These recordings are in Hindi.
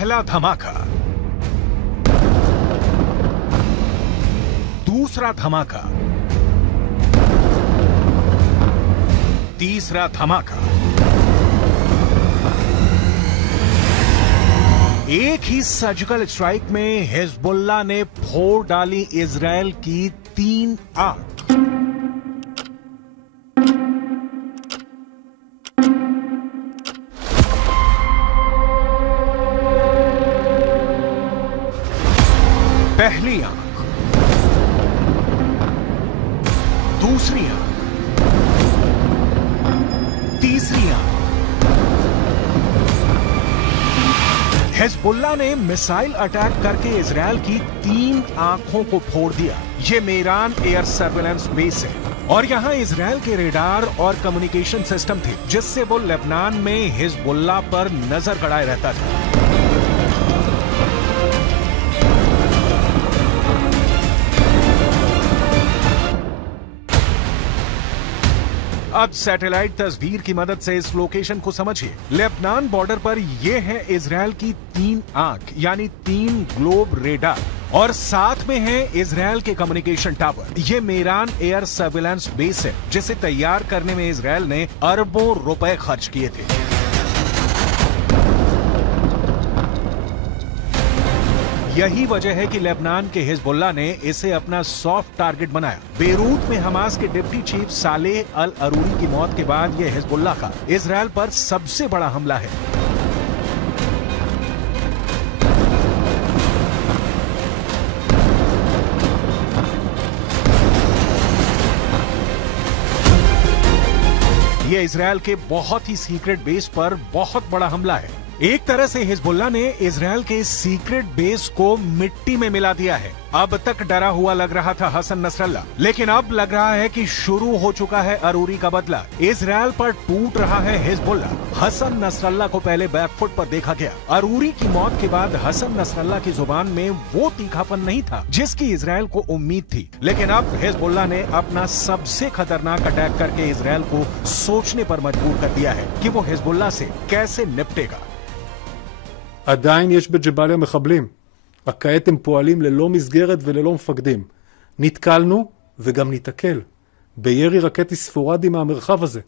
पहला धमाका, दूसरा धमाका, तीसरा धमाका। एक ही सर्जिकल स्ट्राइक में हिजबुल्लाह ने फोड़ डाली इजरायल की 3 आंख। पहली आंख, दूसरी आंख, तीसरी आंख। हिजबुल्लाह ने मिसाइल अटैक करके इजरायल की 3 आंखों को फोड़ दिया। ये मेरान एयर सर्विलेंस बेस है और यहां इजरायल के रेडार और कम्युनिकेशन सिस्टम थे, जिससे वो लेबनान में हिजबुल्लाह पर नजर गड़ाए रहता था। अब सैटेलाइट तस्वीर की मदद से इस लोकेशन को समझिए। लेबनान बॉर्डर पर यह है इजरायल की 3 आंख यानी 3 ग्लोब रेडार और साथ में है इजरायल के कम्युनिकेशन टावर। ये मेरान एयर सर्विलेंस बेस है, जिसे तैयार करने में इजरायल ने अरबों रुपए खर्च किए थे। यही वजह है कि लेबनान के हिजबुल्लाह ने इसे अपना सॉफ्ट टारगेट बनाया। बेरूत में हमास के डिप्टी चीफ सालेह अल अरूरी की मौत के बाद यह हिजबुल्लाह का इजरायल पर सबसे बड़ा हमला है। यह इजरायल के बहुत ही सीक्रेट बेस पर बहुत बड़ा हमला है। एक तरह से हिजबुल्लाह ने इजरायल के सीक्रेट बेस को मिट्टी में मिला दिया है। अब तक डरा हुआ लग रहा था हसन नसरल्लाह, लेकिन अब लग रहा है कि शुरू हो चुका है अरूरी का बदला। इजरायल पर टूट रहा है हिजबुल्लाह। हसन नसरल्लाह को पहले बैकफुट पर देखा गया। अरूरी की मौत के बाद हसन नसरल्लाह की जुबान में वो तीखापन नहीं था जिसकी इजरायल को उम्मीद थी, लेकिन अब हिजबुल्लाह ने अपना सबसे खतरनाक अटैक करके इजरायल को सोचने पर मजबूर कर दिया है कि वो हिजबुल्लाह से कैसे निपटेगा। עדיין יש בג'באליה מחבלים, רק כעת הם פועלים ללא מסגרת וללא מפקדים. נתקלנו וגם ניתקל בירי רקטי ספורדי מהמרחב הזה.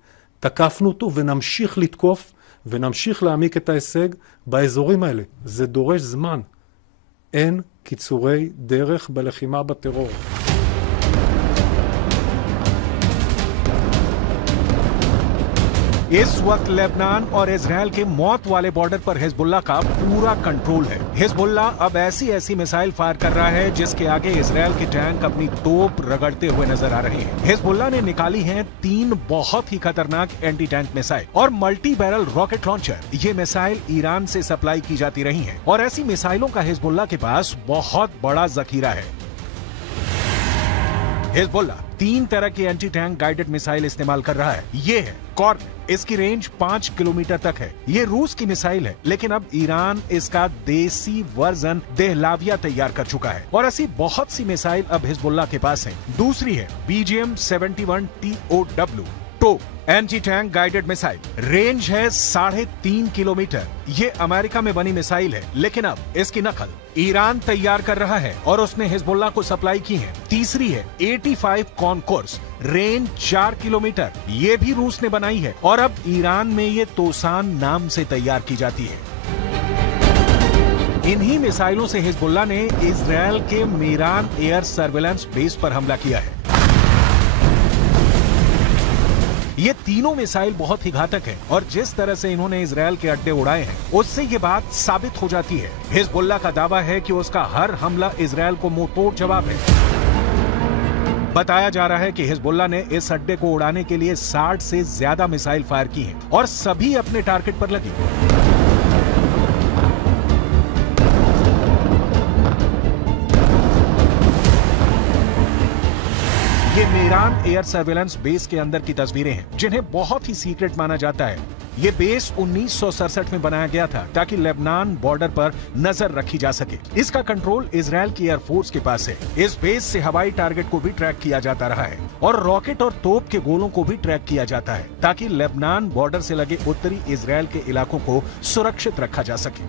תקפנו אותו ונמשיך לתקוף ונמשיך להעמיק את ההישג באזורים האלה. זה דורש זמן. אין קיצורי דרך בלחימה בטרור. इस वक्त लेबनान और इजरायल के मौत वाले बॉर्डर पर हिजबुल्लाह का पूरा कंट्रोल है। हिजबुल्लाह अब ऐसी मिसाइल फायर कर रहा है जिसके आगे इजरायल के टैंक अपनी तोप रगड़ते हुए नजर आ रहे हैं। हिजबुल्लाह ने निकाली हैं 3 बहुत ही खतरनाक एंटी टैंक मिसाइल और मल्टी बैरल रॉकेट लॉन्चर। ये मिसाइल ईरान से सप्लाई की जाती रही हैं और ऐसी मिसाइलों का हिजबुल्लाह के पास बहुत बड़ा जखीरा है। हिजबुल्लाह 3 तरह की एंटी टैंक गाइडेड मिसाइल इस्तेमाल कर रहा है। ये है कॉर्न, इसकी रेंज 5 किलोमीटर तक है। ये रूस की मिसाइल है, लेकिन अब ईरान इसका देसी वर्जन देहलाविया तैयार कर चुका है और ऐसी बहुत सी मिसाइल अब हिजबुल्लाह के पास है। दूसरी है BGM-71 TOW tow anti tank guided missile. Range है 3.5 किलोमीटर। ये अमेरिका में बनी मिसाइल है, लेकिन अब इसकी नकल ईरान तैयार कर रहा है और उसने हिजबुल्लाह को सप्लाई की है। तीसरी है 85 कॉनकोर्स, रेंज 4 किलोमीटर। ये भी रूस ने बनाई है और अब ईरान में ये तोसान नाम से तैयार की जाती है। इन्हीं मिसाइलों से हिजबुल्लाह ने इजरायल के मेरान एयर सर्विलेंस बेस पर हमला किया है। ये तीनों मिसाइल बहुत ही घातक है और जिस तरह से इन्होंने इजरायल के अड्डे उड़ाए हैं, उससे ये बात साबित हो जाती है। हिजबुल्लाह का दावा है कि उसका हर हमला इजरायल को मुंहतोड़ जवाब है। बताया जा रहा है कि हिजबुल्लाह ने इस अड्डे को उड़ाने के लिए 60 से ज्यादा मिसाइल फायर की हैं और सभी अपने टारगेट पर लगी। ये मेरान एयर सर्विलेंस बेस के अंदर की तस्वीरें हैं, जिन्हें बहुत ही सीक्रेट माना जाता है। ये बेस 1967 में बनाया गया था ताकि लेबनान बॉर्डर पर नजर रखी जा सके। इसका कंट्रोल इजरायल की एयरफोर्स के पास है। इस बेस से हवाई टारगेट को भी ट्रैक किया जाता रहा है और रॉकेट और तोप के गोलों को भी ट्रैक किया जाता है ताकि लेबनान बॉर्डर से लगे उत्तरी इजरायल के इलाकों को सुरक्षित रखा जा सके।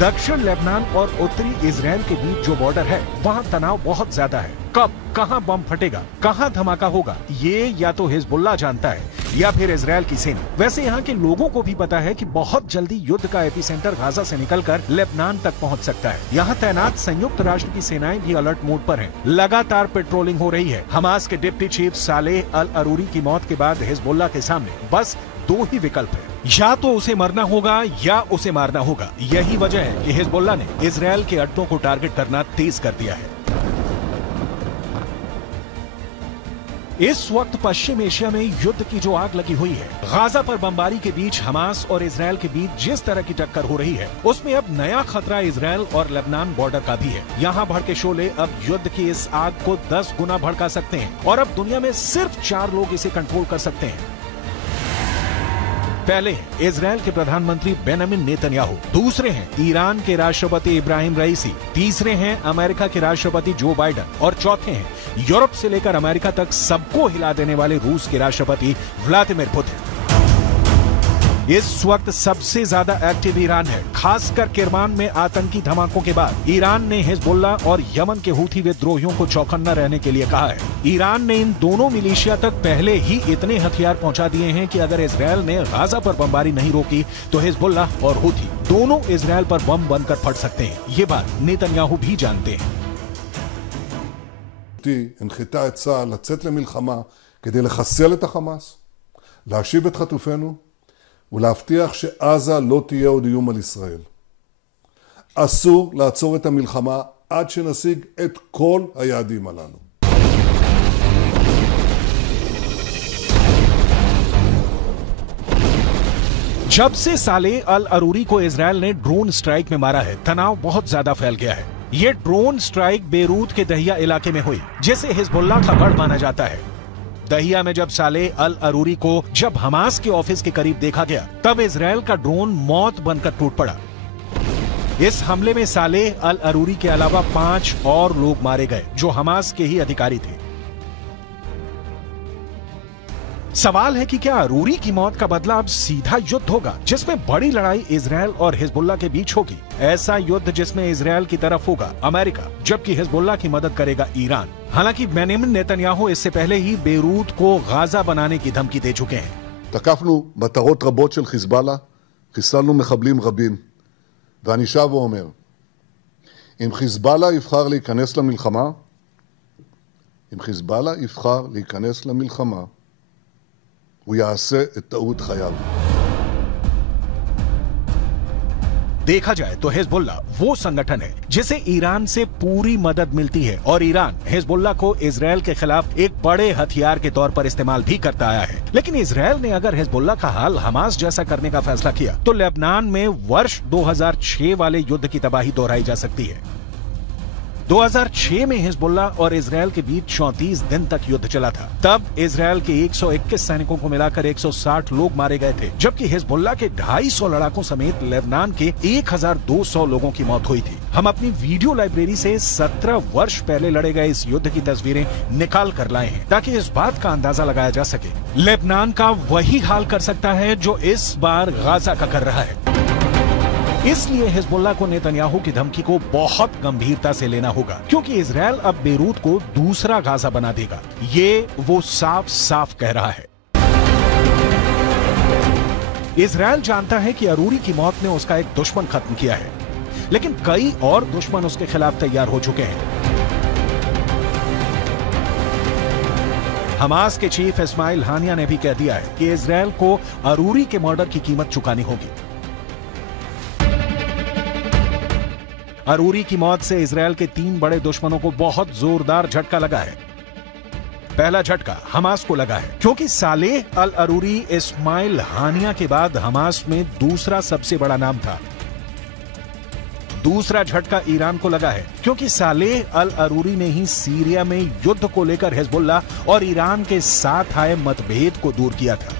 दक्षिण लेबनान और उत्तरी इजराइल के बीच जो बॉर्डर है वहाँ तनाव बहुत ज्यादा है। कब कहाँ बम फटेगा, कहाँ धमाका होगा, ये या तो हिजबुल्लाह जानता है या फिर इजराइल की सेना। वैसे यहाँ के लोगों को भी पता है कि बहुत जल्दी युद्ध का एपिसेंटर गाजा से निकलकर लेबनान तक पहुँच सकता है। यहाँ तैनात संयुक्त राष्ट्र की सेनाएं भी अलर्ट मोड पर हैं। लगातार पेट्रोलिंग हो रही है। हमास के डिप्टी चीफ सालेह अल अरूरी की मौत के बाद हिजबुल्लाह के सामने बस दो ही विकल्प है, या तो उसे मरना होगा या उसे मारना होगा। यही वजह है कि हिजबुल्लाह ने इजराइल के अड्डों को टारगेट करना तेज कर दिया है। इस वक्त पश्चिम एशिया में युद्ध की जो आग लगी हुई है, गाजा पर बमबारी के बीच हमास और इजराइल के बीच जिस तरह की टक्कर हो रही है, उसमें अब नया खतरा इजराइल और लेबनान बॉर्डर का भी है। यहाँ भड़के शोले अब युद्ध की इस आग को 10 गुना भड़का सकते हैं और अब दुनिया में सिर्फ 4 लोग इसे कंट्रोल कर सकते हैं। पहले हैं इजराइल के प्रधानमंत्री बेंजामिन नेतन्याहू, दूसरे हैं ईरान के राष्ट्रपति इब्राहिम रईसी, तीसरे हैं अमेरिका के राष्ट्रपति जो बाइडेन और चौथे हैं यूरोप से लेकर अमेरिका तक सबको हिला देने वाले रूस के राष्ट्रपति व्लादिमीर पुतिन। इस वक्त सबसे ज्यादा एक्टिव ईरान है, खासकर किरमान में आतंकी धमाकों के बाद ईरान ने हिजबुल्लाह और यमन के हूथी विद्रोहियों को चौकन्ना रहने के लिए कहा है। ईरान ने इन दोनों मिलिशिया तक पहले ही इतने हथियार पहुंचा दिए हैं कि अगर इजराइल ने गाजा पर बमबारी नहीं रोकी तो हिजबुल्लाह और हूथी दोनों इजराइल पर बम बनकर फट सकते हैं। ये बात नेतन्याहू भी जानते हैं। הנחתה את צה"ל לצאת למלחמה כדי לחסל את החמאס, להשיב את חטופינו ולהבטיח שעזה לא תהיה עוד איום על ישראל. אסור לעצור את המלחמה עד שנשיג את כל היעדים הללו. जब से सालेह अल अरूरी को इजराइल ने ड्रोन स्ट्राइक में मारा है, तनाव बहुत ज्यादा फैल गया है। ये ड्रोन स्ट्राइक बेरूत के दहिया इलाके में हुई, जिसे हिजबुल्लाह का गढ़ माना जाता है। दहिया में जब सालेह अल अरूरी को जब हमास के ऑफिस के करीब देखा गया, तब इजराइल का ड्रोन मौत बनकर टूट पड़ा। इस हमले में सालेह अल अरूरी के अलावा 5 और लोग मारे गए जो हमास के ही अधिकारी थे। सवाल है कि क्या अरूरी की मौत का बदला अब सीधा युद्ध होगा, जिसमें बड़ी लड़ाई इजराइल और हिजबुल्लाह के बीच होगी। ऐसा युद्ध जिसमें इजराइल की तरफ होगा अमेरिका, जबकि हिजबुल्लाह की मदद करेगा ईरान। हालांकि बेंजामिन नेतन्याहू इससे पहले ही बेरूत को गाजा बनाने की धमकी दे चुके हैं। תקפנו מטרות רבות של חיזבאללה, חיסלנו מחבלים רבים, ואני שב ואומר, אם חיזבאללה יבחר להיכנס למלחמה, הוא יעשה את טעות חייו. देखा जाए तो हिजबुल्लाह वो संगठन है जिसे ईरान से पूरी मदद मिलती है और ईरान हिजबुल्लाह को इजराइल के खिलाफ एक बड़े हथियार के तौर पर इस्तेमाल भी करता आया है। लेकिन इजराइल ने अगर हिजबुल्लाह का हाल हमास जैसा करने का फैसला किया तो लेबनान में वर्ष 2006 वाले युद्ध की तबाही दोहराई जा सकती है। 2006 में हिजबुल्लाह और इजराइल के बीच 34 दिन तक युद्ध चला था। तब इजराइल के 121 सैनिकों को मिलाकर 160 लोग मारे गए थे, जबकि हिजबुल्लाह के 250 लड़ाकों समेत लेबनान के 1200 लोगों की मौत हुई थी। हम अपनी वीडियो लाइब्रेरी से 17 वर्ष पहले लड़े गए इस युद्ध की तस्वीरें निकाल कर लाए हैं ताकि इस बात का अंदाजा लगाया जा सके। लेबनान का वही हाल कर सकता है जो इस बार गाजा का कर रहा है। इसलिए हिजबुल्लाह को नेतन्याहू की धमकी को बहुत गंभीरता से लेना होगा, क्योंकि इजराइल अब बेरूत को दूसरा गाजा बना देगा। ये वो साफ साफ कह रहा है। इजराइल जानता है कि अरूरी की मौत ने उसका एक दुश्मन खत्म किया है, लेकिन कई और दुश्मन उसके खिलाफ तैयार हो चुके हैं। हमास के चीफ इस्माइल हानिया ने भी कह दिया है कि इजराइल को अरूरी के मर्डर की कीमत चुकानी होगी। अरूरी की मौत से इजराइल के 3 बड़े दुश्मनों को बहुत जोरदार झटका लगा है। पहला झटका हमास को लगा है, क्योंकि सालेह अल अरूरी इस्माइल हानिया के बाद हमास में दूसरा सबसे बड़ा नाम था। दूसरा झटका ईरान को लगा है, क्योंकि सालेह अल अरूरी ने ही सीरिया में युद्ध को लेकर हिजबुल्लाह और ईरान के साथ आए मतभेद को दूर किया था।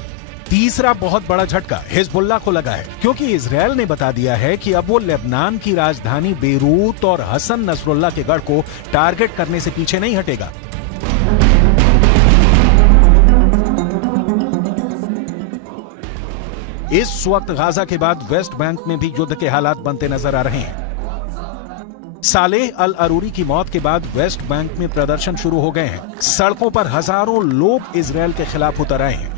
तीसरा बहुत बड़ा झटका हिजबुल्लाह को लगा है, क्योंकि इजराइल ने बता दिया है कि अब वो लेबनान की राजधानी बेरूत और हसन नसरुल्लाह के गढ़ को टारगेट करने से पीछे नहीं हटेगा। इस वक्त गाजा के बाद वेस्ट बैंक में भी युद्ध के हालात बनते नजर आ रहे हैं। सालेह अल अरूरी की मौत के बाद वेस्ट बैंक में प्रदर्शन शुरू हो गए हैं। सड़कों पर हजारों लोग इजरायल के खिलाफ उतर आए हैं।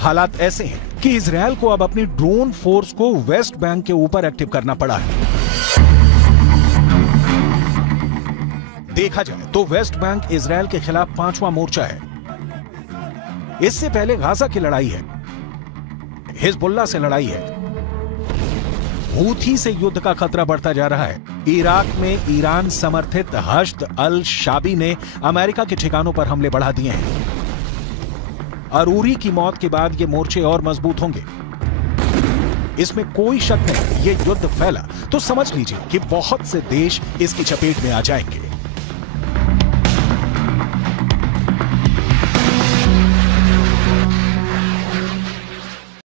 हालात ऐसे हैं कि इजरायल को अब अपनी ड्रोन फोर्स को वेस्ट बैंक के ऊपर एक्टिव करना पड़ा है। देखा जाए तो वेस्ट बैंक इजरायल के खिलाफ 5वां मोर्चा है। इससे पहले गाजा की लड़ाई है, हिजबुल्लाह से लड़ाई है, हूथी से युद्ध का खतरा बढ़ता जा रहा है। इराक में ईरान समर्थित हश्द अल शाबी ने अमेरिका के ठिकानों पर हमले बढ़ा दिए हैं। अरूरी की मौत के बाद ये मोर्चे और मजबूत होंगे, इसमें कोई शक नहीं। ये युद्ध फैला तो समझ लीजिए कि बहुत से देश इसकी चपेट में आ जाएंगे।